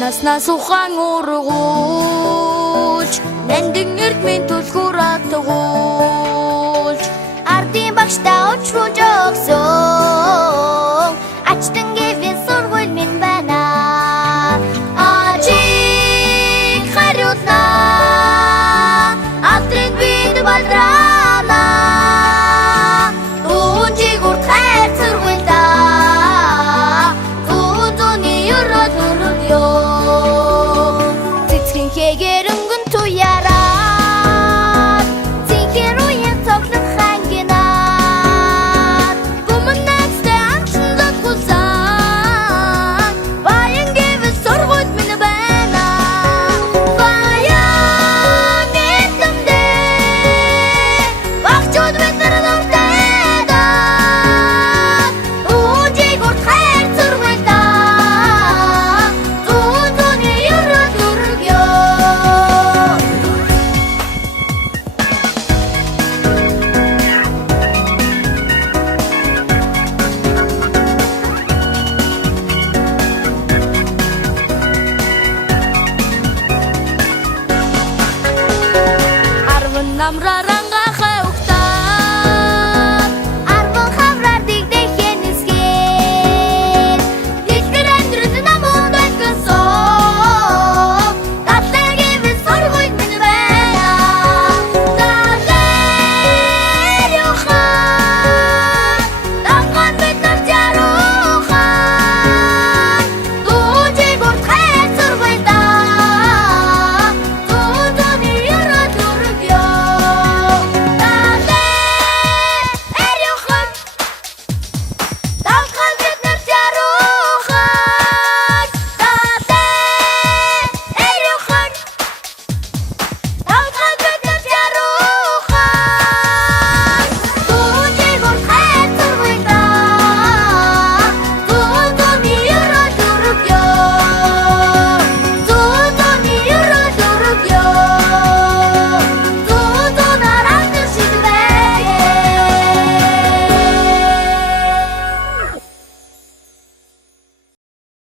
Наснаас ухаан ургуулж нандин эрдмийн түлхүүр атгуулж ардын багштаа учруулж өгсөн ачтан гэвийн сургууль минь байна ажиг хариулна алдрын бид балдрана дүүнжиг урт хайр сургуульда дүүнзүний өрөө дүргё